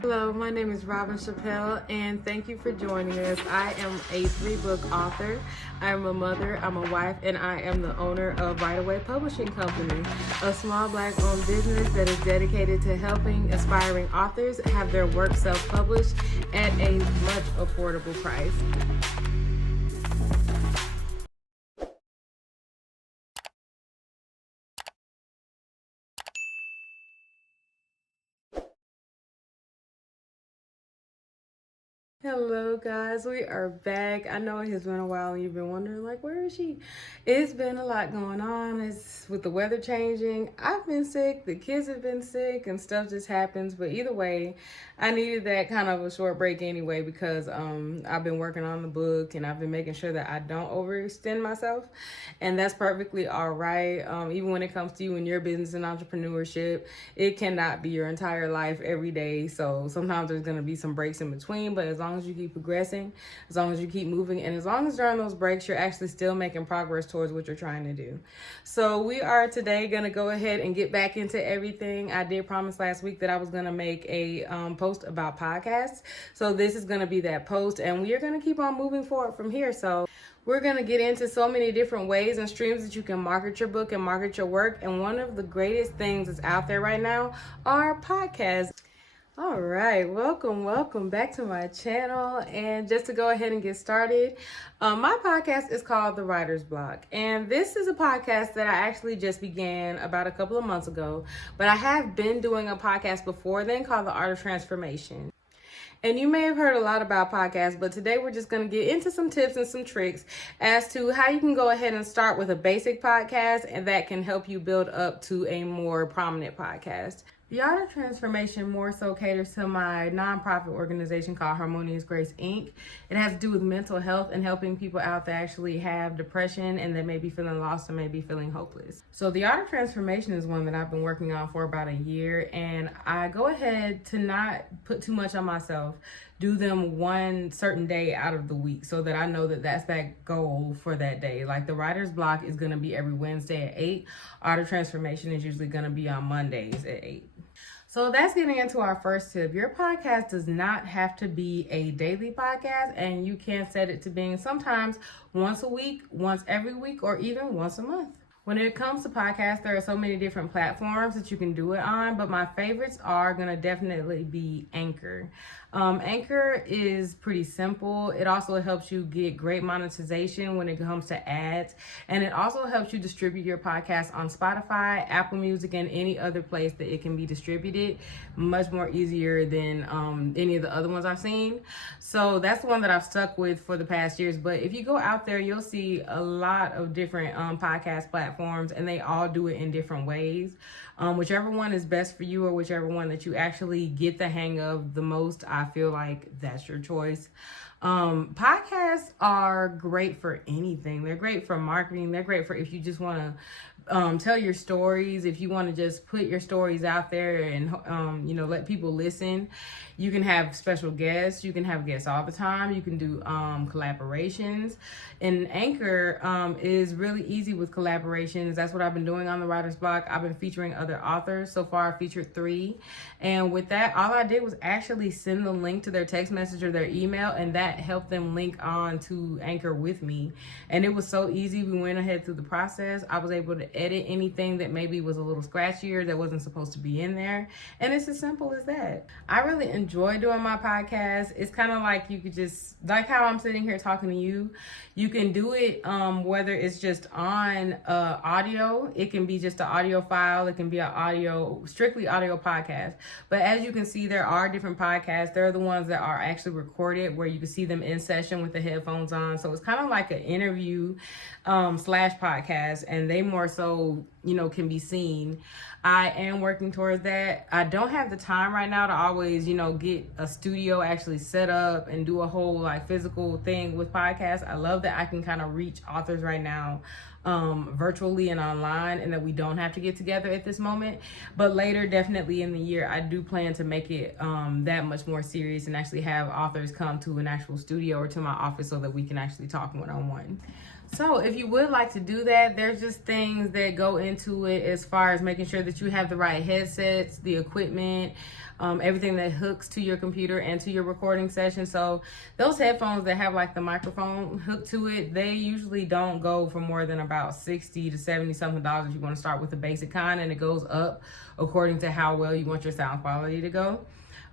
Hello, my name is Robin Chappelle, and thank you for joining us. I am a 3-book author. I am a mother, I'm a wife, and I am the owner of Right Away Publishing Company, a small Black-owned business that is dedicated to helping aspiring authors have their work self-published at a much affordable price. Hello guys, we are back. I know it has been a while and you've been wondering like, where is she? It's been a lot going on. It's with the weather changing. I've been sick, the kids have been sick, and stuff just happens. But either way, I needed that kind of a short break anyway because I've been working on the book and I've been making sure that I don't overextend myself. And that's perfectly all right. Even when it comes to you and your business and entrepreneurship, it cannot be your entire life every day. So sometimes there's gonna be some breaks in between, but as long as you keep progressing, as long as you keep moving, and as long as during those breaks, you're actually still making progress towards what you're trying to do. So we are today gonna go ahead and get back into everything. I did promise last week that I was gonna make a post about podcasts. So this is gonna be that post, and we are gonna keep on moving forward from here. So we're going to get into so many different ways and streams that you can market your book and market your work. And one of the greatest things that's out there right now are podcasts. All right, welcome back to my channel. And just to go ahead and get started, my podcast is called The Writer's Block. And this is a podcast that I actually just began about a couple of months ago. But I have been doing a podcast before then called The Art of Transformation. And you may have heard a lot about podcasts, but today we're just going to get into some tips and some tricks as to how you can go ahead and start with a basic podcast, and that can help you build up to a more prominent podcast. The Art of Transformation more so caters to my nonprofit organization called Harmonious Grace, Inc. It has to do with mental health and helping people out that actually have depression and that may be feeling lost or may be feeling hopeless. So the Art of Transformation is one that I've been working on for about a year, and I go ahead to not put too much on myself. Do them one certain day out of the week so that I know that that's that goal for that day. Like the Writer's Block is going to be every Wednesday at 8. Art of Transformation is usually going to be on Mondays at 8. So that's getting into our first tip. Your podcast does not have to be a daily podcast, and you can set it to being sometimes once a week, once every week, or even once a month. When it comes to podcasts, there are so many different platforms that you can do it on, but my favorites are going to definitely be Anchor. Anchor is pretty simple. It also helps you get great monetization when it comes to ads, and it also helps you distribute your podcast on Spotify, Apple Music, and any other place that it can be distributed. Much more easier than any of the other ones I've seen. So that's the one that I've stuck with for the past years. But if you go out there, you'll see a lot of different podcast platforms, and they all do it in different ways. Whichever one is best for you, or whichever one that you actually get the hang of the most, I feel like that's your choice. Podcasts are great for anything. They're great for marketing. They're great for if you just want to tell your stories, if you want to just put your stories out there and let people listen. You can have special guests. You can have guests all the time. You can do collaborations. And Anchor is really easy with collaborations. That's what I've been doing on the Writer's Block. I've been featuring other authors. So far, I featured 3. And with that, all I did was actually send the link to their text message or their email, and that helped them link on to Anchor with me. And it was so easy. We went ahead through the process. I was able to edit anything that maybe was a little scratchier that wasn't supposed to be in there. And it's as simple as that. I really enjoy doing my podcast. It's kind of like you could just, like how I'm sitting here talking to you, you can do it whether it's just on audio. It can be just an audio file. It can be an strictly audio podcast. But as you can see, there are different podcasts. There are the ones that are actually recorded where you can see them in session with the headphones on. So it's kind of like an interview slash podcast, and they more so, can be seen. I am working towards that. I don't have the time right now to always, get a studio actually set up and do a whole physical thing with podcasts. I love that I can kind of reach authors right now virtually and online, and that we don't have to get together at this moment. But later, definitely in the year, I do plan to make it that much more serious and actually have authors come to an actual studio or to my office so that we can actually talk one-on-one. So if you would like to do that, there's just things that go into it as far as making sure that you have the right headsets, the equipment, everything that hooks to your computer and to your recording session. So those headphones that have like the microphone hooked to it, they usually don't go for more than about 60 to 70 something dollars if you want to start with the basic kind, and it goes up according to how well you want your sound quality to go.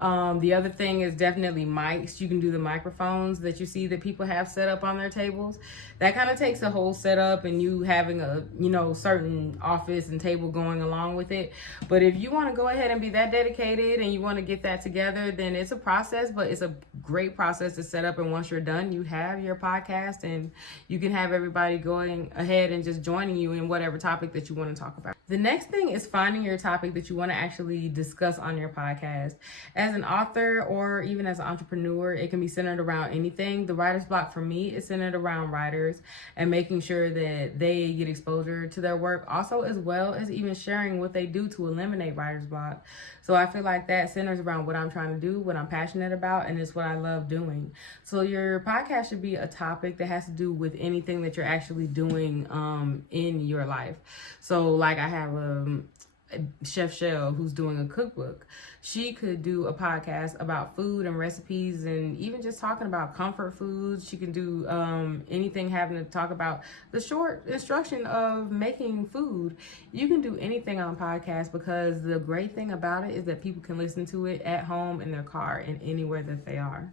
The other thing is definitely mics. You can do the microphones that you see that people have set up on their tables. That kind of takes a whole setup and you having a, certain office and table going along with it. But if you want to go ahead and be that dedicated and you want to get that together, then it's a process, but it's a great process to set up. And once you're done, you have your podcast and you can have everybody going ahead and just joining you in whatever topic that you want to talk about. The next thing is finding your topic that you want to actually discuss on your podcast. As an author or even as an entrepreneur, it can be centered around anything. The writer's block for me is centered around writers and making sure that they get exposure to their work, also as well as even sharing what they do to eliminate writer's block. So I feel like that centers around what I'm trying to do, what I'm passionate about, and it's what I love doing. So your podcast should be a topic that has to do with anything that you're actually doing in your life. So like I have Chef Shell who's doing a cookbook. She could do a podcast about food and recipes and even just talking about comfort foods. She can do anything having to talk about the short instruction of making food. You can do anything on podcast because the great thing about it is that people can listen to it at home, in their car, and anywhere that they are.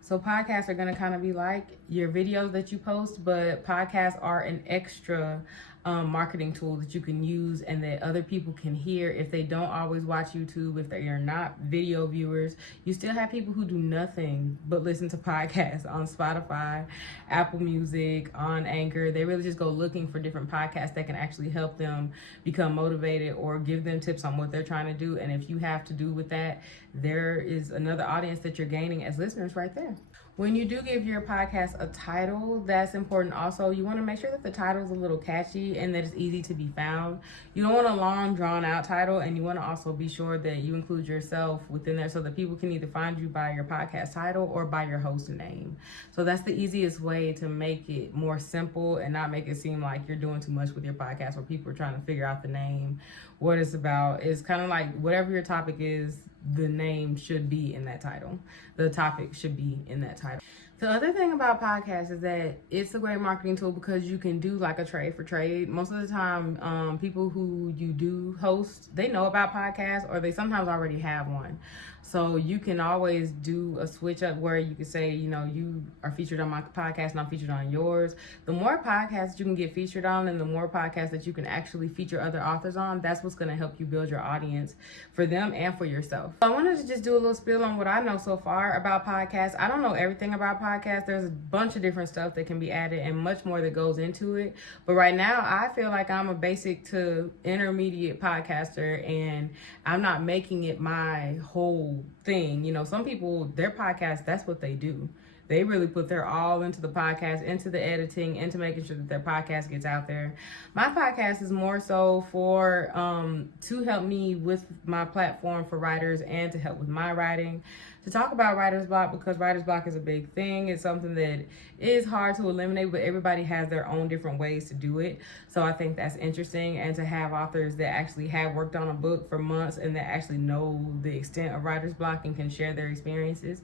So podcasts are going to kind of be like your videos that you post, but podcasts are an extra marketing tool that you can use and that other people can hear. If they don't always watch YouTube, if they are not video viewers, you still have people who do nothing but listen to podcasts on Spotify, Apple Music, on Anchor. They really just go looking for different podcasts that can actually help them become motivated or give them tips on what they're trying to do. And if you have to do with that, there is another audience that you're gaining as listeners right there. When you do give your podcast a title, that's important also. You want to make sure that the title is a little catchy and that it's easy to be found. You don't want a long, drawn-out title, and you want to also be sure that you include yourself within there so that people can either find you by your podcast title or by your host name. So that's the easiest way to make it more simple and not make it seem like you're doing too much with your podcast where people are trying to figure out the name, what it's about. It's kind of like whatever your topic is, the name should be in that title. The topic should be in that title. The other thing about podcasts is that it's a great marketing tool because you can do like a trade for trade. Most of the time, people who you do host, they know about podcasts or they sometimes already have one. So you can always do a switch up where you can say, you are featured on my podcast and I'm featured on yours. The more podcasts you can get featured on and the more podcasts that you can actually feature other authors on, that's what's going to help you build your audience for them and for yourself. So I wanted to just do a little spiel on what I know so far about podcasts. I don't know everything about podcasts. There's a bunch of different stuff that can be added and much more that goes into it. But right now, I feel like I'm a basic to intermediate podcaster and I'm not making it my whole thing. Some people, their podcast, that's what they do. They really put their all into the podcast, into the editing, into making sure that their podcast gets out there. My podcast is more so for to help me with my platform for writers and to help with my writing, to talk about writer's block, because writer's block is a big thing. It's something that is hard to eliminate, but everybody has their own different ways to do it. So I think that's interesting, and to have authors that actually have worked on a book for months and that actually know the extent of writer's block and can share their experiences.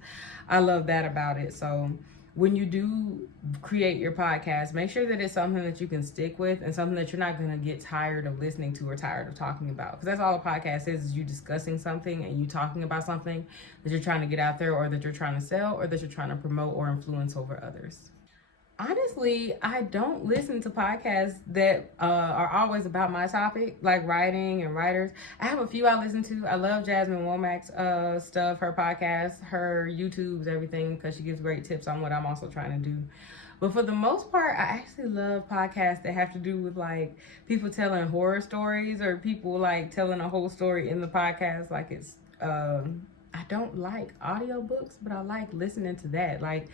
I love that about it. So when you do create your podcast, make sure that it's something that you can stick with and something that you're not going to get tired of listening to or tired of talking about. Because that's all a podcast is you discussing something and you talking about something that you're trying to get out there or that you're trying to sell or that you're trying to promote or influence over others. Honestly, I don't listen to podcasts that are always about my topic, like writing and writers. I have a few I listen to. I love Jasmine Womack's stuff, her podcast, her YouTubes, everything, because she gives great tips on what I'm also trying to do. But for the most part, I actually love podcasts that have to do with like people telling horror stories or people like telling a whole story in the podcast. Like it's, I don't like audiobooks, but I like listening to that. Like,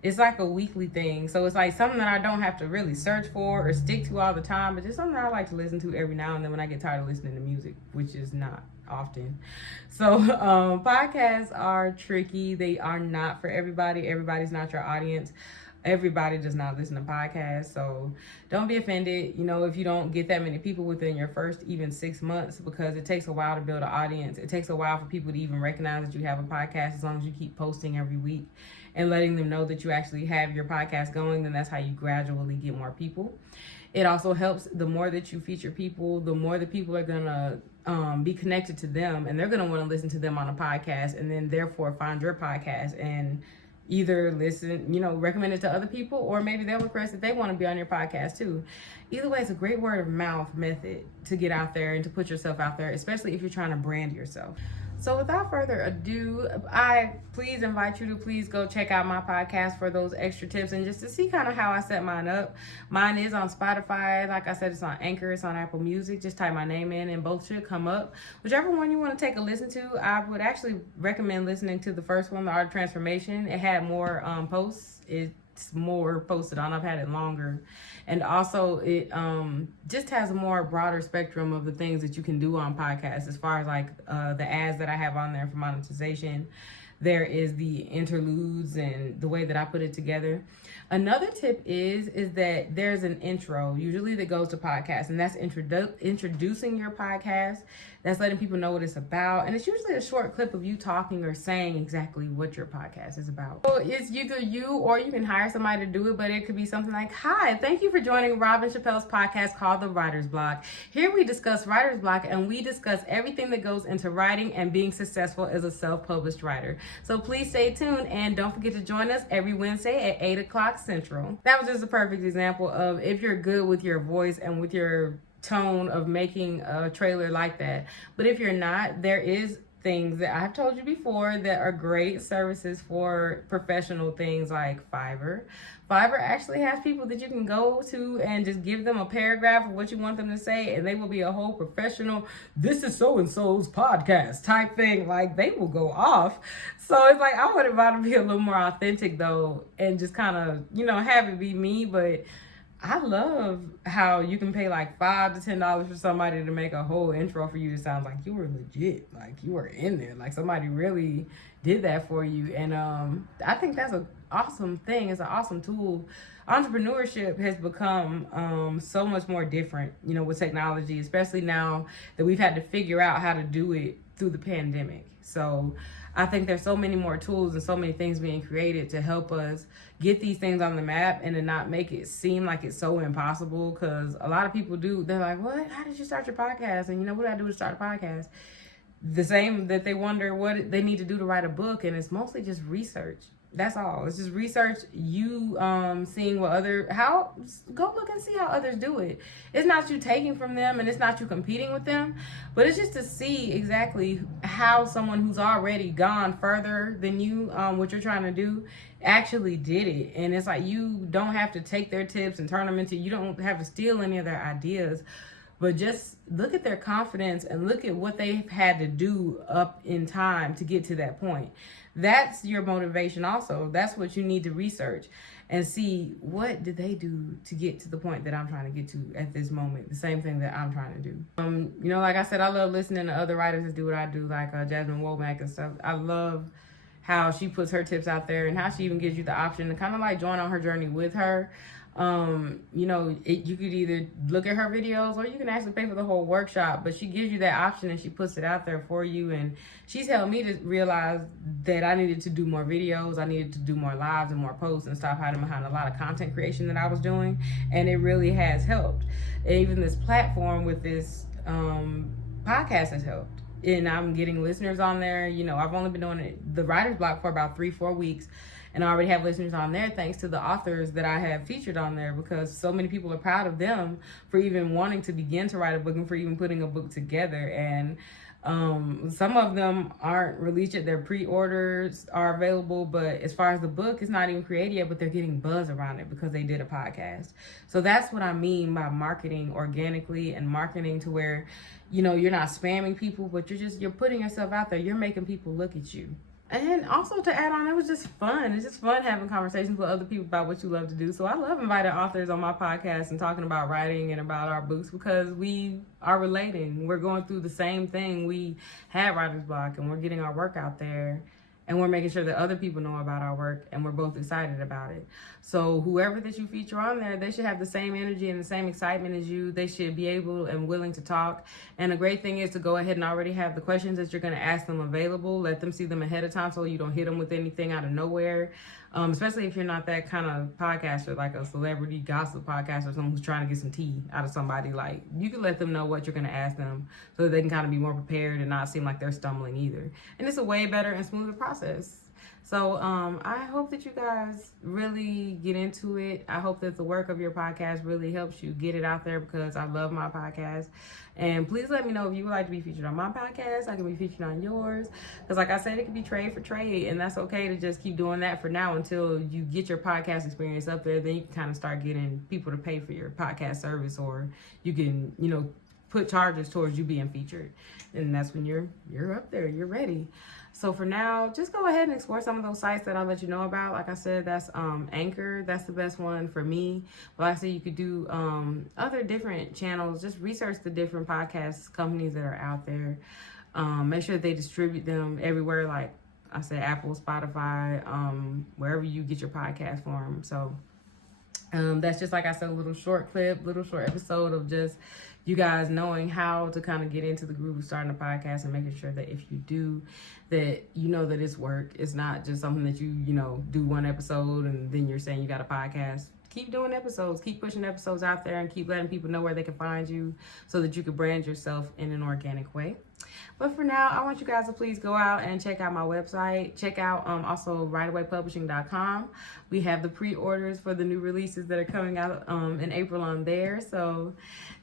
it's like a weekly thing. So it's like something that I don't have to really search for or stick to all the time, but just something I like to listen to every now and then when I get tired of listening to music, which is not often. So podcasts are tricky. They are not for everybody. Everybody's not your audience. Everybody does not listen to podcasts, so don't be offended, if you don't get that many people within your first even 6 months, because it takes a while to build an audience. It takes a while for people to even recognize that you have a podcast. As long as you keep posting every week and letting them know that you actually have your podcast going, then that's how you gradually get more people. It also helps, the more that you feature people, the more the people are going to be connected to them, and they're going to want to listen to them on a podcast, and then therefore find your podcast and either listen, recommend it to other people, or maybe they'll request that they want to be on your podcast too. Either way, it's a great word of mouth method to get out there and to put yourself out there, especially if you're trying to brand yourself. So without further ado, I please invite you to please go check out my podcast for those extra tips and just to see kind of how I set mine up. Mine is on Spotify. Like I said, it's on Anchor, it's on Apple Music. Just type my name in and both should come up. Whichever one you want to take a listen to, I would actually recommend listening to the first one, The Art of Transformation. It had more posts. It's more posted on. I've had it longer. And also it just has a more broader spectrum of the things that you can do on podcasts, as far as like the ads that I have on there for monetization. There is the interludes and the way that I put it together. Another tip is that there's an intro usually that goes to podcasts, and that's introducing your podcast. That's letting people know what it's about, and it's usually a short clip of you talking or saying exactly what your podcast is about. So it's either you, or you can hire somebody to do it, but it could be something like, "Hi, thank you for joining Robin Chappelle's podcast called The Writer's Block. Here we discuss writer's block, and we discuss everything that goes into writing and being successful as a self-published writer. So please stay tuned, and don't forget to join us every Wednesday at 8 o'clock Central." That was just a perfect example of if you're good with your voice and with your tone of making a trailer like that. But if you're not, there is things that I've told you before that are great services for professional things like Fiverr. Fiverr actually has people that you can go to and just give them a paragraph of what you want them to say, and they will be a whole professional, "This is so-and-so's podcast" type thing. Like, they will go off. So it's like, I want mine to be a little more authentic though, and just kind of, have it be me. But I love how you can pay like $5 to $10 for somebody to make a whole intro for you that sounds like you were legit, like you were in there, like somebody really did that for you. And I think that's an awesome thing. It's an awesome tool. Entrepreneurship has become so much more different, with technology, especially now that we've had to figure out how to do it through the pandemic. So I think there's so many more tools and so many things being created to help us get these things on the map and to not make it seem like it's so impossible. Because a lot of people they're like, "What? How did you start your podcast?" And what do I do to start a podcast? The same that they wonder what they need to do to write a book, and it's mostly just research. That's all. It's just research. You seeing go look and see how others do it. It's not you taking from them, and it's not you competing with them, but it's just to see exactly how someone who's already gone further than you, what you're trying to do, actually did it. And it's like, you don't have to take their tips and turn them into, you don't have to steal any of their ideas, but just look at their confidence and look at what they've had to do up in time to get to that point. That's your motivation also. That's what you need to research and see, what did they do to get to the point that I'm trying to get to at this moment. The same thing that I'm trying to do. Like I said, I love listening to other writers that do what I do, like Jasmine Womack and stuff. I love how she puts her tips out there and how she even gives you the option to kind of like join on her journey with her. You could either look at her videos or you can actually pay for the whole workshop, but she gives you that option and she puts it out there for you. And she's helped me to realize that I needed to do more videos. I needed to do more lives and more posts and stop hiding behind a lot of content creation that I was doing. And it really has helped. And even this platform with this podcast has helped. And I'm getting listeners on there. I've only been doing the writer's block for about 3-4 weeks. And I already have listeners on there thanks to the authors that I have featured on there, because so many people are proud of them for even wanting to begin to write a book and for even putting a book together. And some of them aren't released yet. Their pre-orders are available, but as far as the book, it's not even created yet, but they're getting buzz around it because they did a podcast. So that's what I mean by marketing organically and marketing to where, you're not spamming people, but you're putting yourself out there. You're making people look at you. And also to add on, it was just fun. It's just fun having conversations with other people about what you love to do. So I love inviting authors on my podcast and talking about writing and about our books, because we are relating. We're going through the same thing. We had writer's block and we're getting our work out there. and we're making sure that other people know about our work, and we're both excited about it. So whoever that you feature on there, they should have the same energy and the same excitement as you. They should be able and willing to talk. And the great thing is to go ahead and already have the questions that you're going to ask them available. Let them see them ahead of time so you don't hit them with anything out of nowhere. Especially if you're not that kind of podcaster, like a celebrity gossip podcast or someone who's trying to get some tea out of somebody. Like, you can let them know what you're going to ask them so that they can kind of be more prepared and not seem like they're stumbling either. And it's a way better and smoother process. So I hope that you guys really get into it. I hope that the work of your podcast really helps you get it out there, because I love my podcast. And please let me know if you would like to be featured on my podcast. I can be featured on yours. Because like I said, it can be trade for trade. And that's okay to just keep doing that for now until you get your podcast experience up there. Then you can kind of start getting people to pay for your podcast service, or you can, put charges towards you being featured. And that's when you're up there, you're ready. So for now, just go ahead and explore some of those sites that I'll let you know about. Like I said, that's Anchor. That's the best one for me. But like I said, you could do other different channels. Just research the different podcast companies that are out there. Make sure that they distribute them everywhere. Like I said, Apple, Spotify, wherever you get your podcast from. So that's just, like I said, a little short episode of just you guys knowing how to kind of get into the groove of starting a podcast, and making sure that if you do, that you know that it's work. It's not just something that you do one episode and then you're saying you got a podcast. Keep doing episodes, keep pushing episodes out there, and keep letting people know where they can find you so that you can brand yourself in an organic way. But for now, I want you guys to please go out and check out my website. Check out also rightawaypublishing.com. We have the pre-orders for the new releases that are coming out in April on there. So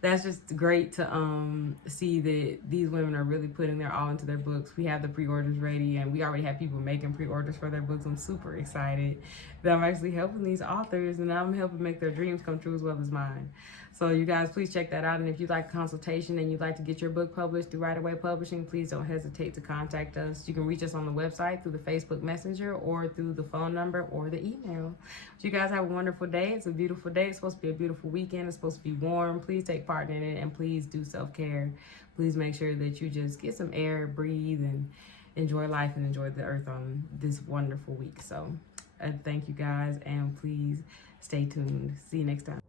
that's just great to see that these women are really putting their all into their books. We have the pre-orders ready, and we already have people making pre-orders for their books. I'm super excited that I'm actually helping these authors, and I'm helping make their dreams come true as well as mine. So you guys, please check that out. And if you'd like a consultation and you'd like to get your book published through Right Away Publishing, please don't hesitate to contact us. You can reach us on the website, through the Facebook Messenger, or through the phone number or the email. But you guys have a wonderful day. It's a beautiful day. It's supposed to be a beautiful weekend. It's supposed to be warm. Please take part in it, and please do self-care. Please make sure that you just get some air, breathe, and enjoy life and enjoy the earth on this wonderful week. So thank you guys, and please stay tuned. See you next time.